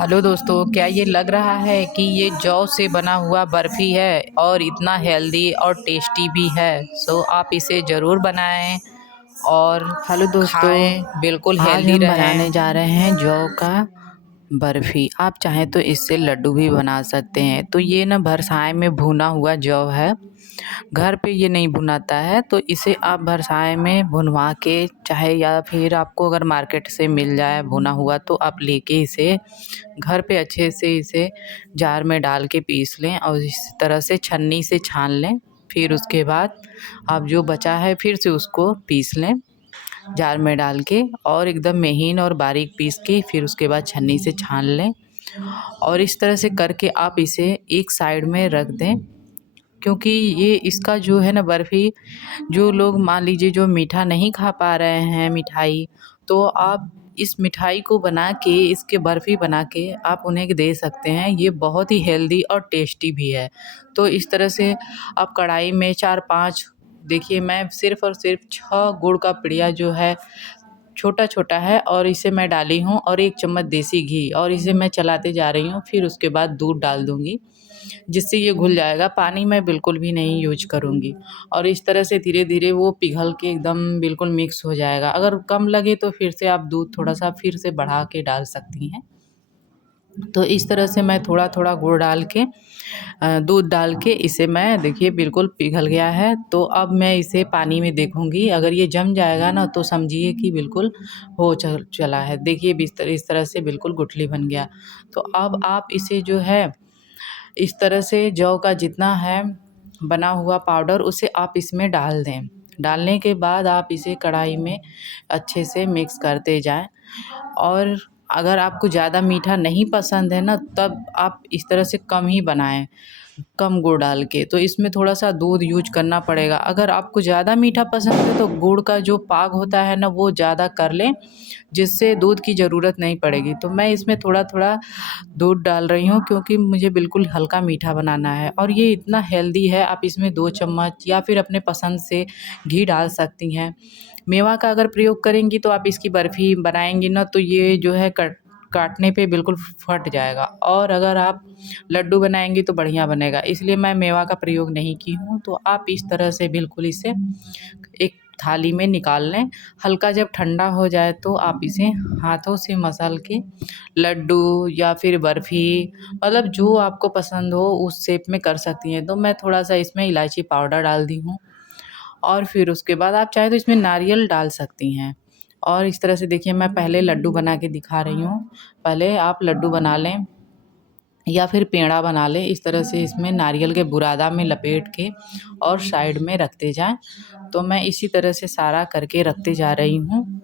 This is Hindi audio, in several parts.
हेलो दोस्तों, क्या ये लग रहा है कि ये जौ से बना हुआ बर्फ़ी है और इतना हेल्दी और टेस्टी भी है। सो आप इसे ज़रूर बनाएं और हेलो दोस्तों। खाएं, बिल्कुल आज हेल्दी हम बनाने रहें। जा रहे हैं जौ का बर्फ़ी। आप चाहें तो इससे लड्डू भी बना सकते हैं। तो ये ना भरसाए में भुना हुआ जौ है। घर पे ये नहीं भुनाता है, तो इसे आप भरसाए में भुनवा के चाहे या फिर आपको अगर मार्केट से मिल जाए भुना हुआ तो आप लेके इसे घर पे अच्छे से इसे जार में डाल के पीस लें और इस तरह से छन्नी से छान लें। फिर उसके बाद आप जो बचा है फिर से उसको पीस लें जार में डाल के, और एकदम महीन और बारीक पीस के फिर उसके बाद छन्नी से छान लें। और इस तरह से करके आप इसे एक साइड में रख दें, क्योंकि ये इसका जो है ना बर्फ़ी, जो लोग मान लीजिए जो मीठा नहीं खा पा रहे हैं मिठाई, तो आप इस मिठाई को बना के इसके बर्फ़ी बना के आप उन्हें दे सकते हैं। ये बहुत ही हेल्दी और टेस्टी भी है। तो इस तरह से आप कढ़ाई में 4-5, देखिए मैं सिर्फ़ और सिर्फ 6 गुड़ का पिड़िया जो है छोटा-छोटा है और इसे मैं डाली हूँ, और 1 चम्मच देसी घी, और इसे मैं चलाते जा रही हूँ। फिर उसके बाद दूध डाल दूँगी, जिससे ये घुल जाएगा। पानी मैं बिल्कुल भी नहीं यूज़ करूँगी, और इस तरह से धीरे-धीरे वो पिघल के एकदम बिल्कुल मिक्स हो जाएगा। अगर कम लगे तो फिर से आप दूध थोड़ा-सा फिर से बढ़ा के डाल सकती हैं। तो इस तरह से मैं थोड़ा-थोड़ा गुड़ डाल के दूध डाल के इसे मैं, देखिए बिल्कुल पिघल गया है। तो अब मैं इसे पानी में देखूँगी, अगर ये जम जाएगा ना तो समझिए कि बिल्कुल हो चला है। देखिए इस तरह से बिल्कुल गुठली बन गया। तो अब आप इसे जो है इस तरह से जौ का जितना है बना हुआ पाउडर उसे आप इसमें डाल दें। डालने के बाद आप इसे कढ़ाई में अच्छे से मिक्स करते जाएँ। और अगर आपको ज़्यादा मीठा नहीं पसंद है ना, तब आप इस तरह से कम ही बनाएँ, कम गुड़ डाल के। तो इसमें थोड़ा-सा दूध यूज़ करना पड़ेगा। अगर आपको ज़्यादा मीठा पसंद है तो गुड़ का जो पाग होता है ना वो ज़्यादा कर लें, जिससे दूध की ज़रूरत नहीं पड़ेगी। तो मैं इसमें थोड़ा-थोड़ा दूध डाल रही हूँ, क्योंकि मुझे बिल्कुल हल्का मीठा बनाना है, और ये इतना हेल्दी है। आप इसमें 2 चम्मच या फिर अपने पसंद से घी डाल सकती हैं। मेवा का अगर प्रयोग करेंगी तो आप इसकी बर्फ़ी बनाएँगी ना तो ये जो है काटने पे बिल्कुल फट जाएगा, और अगर आप लड्डू बनाएँगी तो बढ़िया बनेगा। इसलिए मैं मेवा का प्रयोग नहीं की हूँ। तो आप इस तरह से बिल्कुल इसे एक थाली में निकाल लें। हल्का जब ठंडा हो जाए तो आप इसे हाथों से मसल के लड्डू या फिर बर्फ़ी, मतलब जो आपको पसंद हो उस शेप में कर सकती हैं। तो मैं थोड़ा-सा इसमें इलायची पाउडर डाल दी हूँ, और फिर उसके बाद आप चाहें तो इसमें नारियल डाल सकती हैं। और इस तरह से देखिए मैं पहले लड्डू बना के दिखा रही हूँ। पहले आप लड्डू बना लें या फिर पेड़ा बना लें। इस तरह से इसमें नारियल के बुरादा में लपेट के और साइड में रखते जाएँ। तो मैं इसी तरह से सारा करके रखते जा रही हूँ।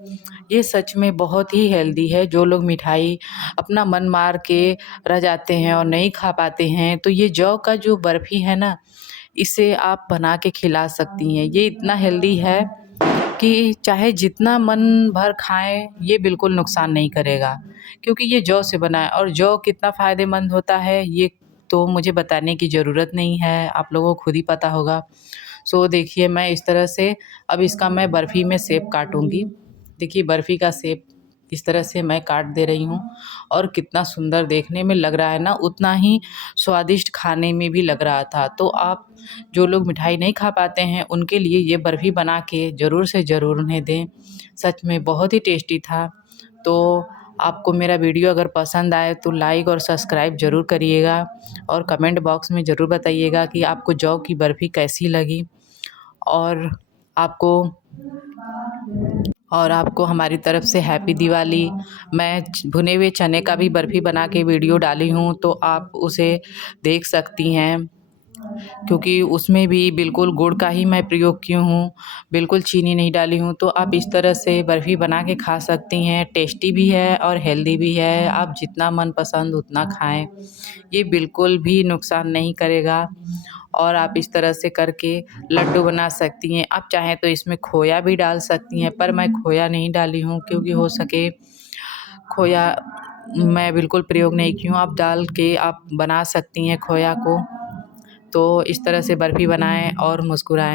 ये सच में बहुत ही हेल्दी है। जो लोग मिठाई अपना मन मार के रह जाते हैं और नहीं खा पाते हैं, तो ये जौ का जो बर्फ़ी है ना, इसे आप बना के खिला सकती हैं। ये इतना हेल्दी है कि चाहे जितना मन भर खाएँ, ये बिल्कुल नुकसान नहीं करेगा, क्योंकि ये जौ से बना है। और जौ कितना फ़ायदेमंद होता है, ये तो मुझे बताने की ज़रूरत नहीं है, आप लोगों को खुद ही पता होगा। सो देखिए मैं इस तरह से अब इसका मैं बर्फ़ी में शेप काटूँगी। देखिए बर्फ़ी का शेप इस तरह से मैं काट दे रही हूँ, और कितना सुंदर देखने में लग रहा है ना, उतना ही स्वादिष्ट खाने में भी लग रहा था। तो आप जो लोग मिठाई नहीं खा पाते हैं, उनके लिए ये बर्फ़ी बना के ज़रूर से ज़रूर उन्हें दें। सच में बहुत ही टेस्टी था। तो आपको मेरा वीडियो अगर पसंद आए तो लाइक और सब्सक्राइब ज़रूर करिएगा, और कमेंट बॉक्स में ज़रूर बताइएगा कि आपको जौ की बर्फ़ी कैसी लगी। और आपको आपको हमारी तरफ से हैप्पी दिवाली। मैं भुने हुए चने का भी बर्फ़ी बना के वीडियो डाली हूँ, तो आप उसे देख सकती हैं, क्योंकि उसमें भी बिल्कुल गुड़ का ही मैं प्रयोग की हूँ, बिल्कुल चीनी नहीं डाली हूँ। तो आप इस तरह से बर्फ़ी बना के खा सकती हैं। टेस्टी भी है और हेल्दी भी है। आप जितना मनपसंद उतना खाएँ, ये बिल्कुल भी नुकसान नहीं करेगा। और आप इस तरह से करके लड्डू बना सकती हैं। आप चाहें तो इसमें खोया भी डाल सकती हैं, पर मैं खोया नहीं डाली हूँ, क्योंकि हो सके खोया मैं बिल्कुल प्रयोग नहीं की हूँ। आप डाल के आप बना सकती हैं खोया को। तो इस तरह से बर्फ़ी बनाएँ और मुस्कुराएँ।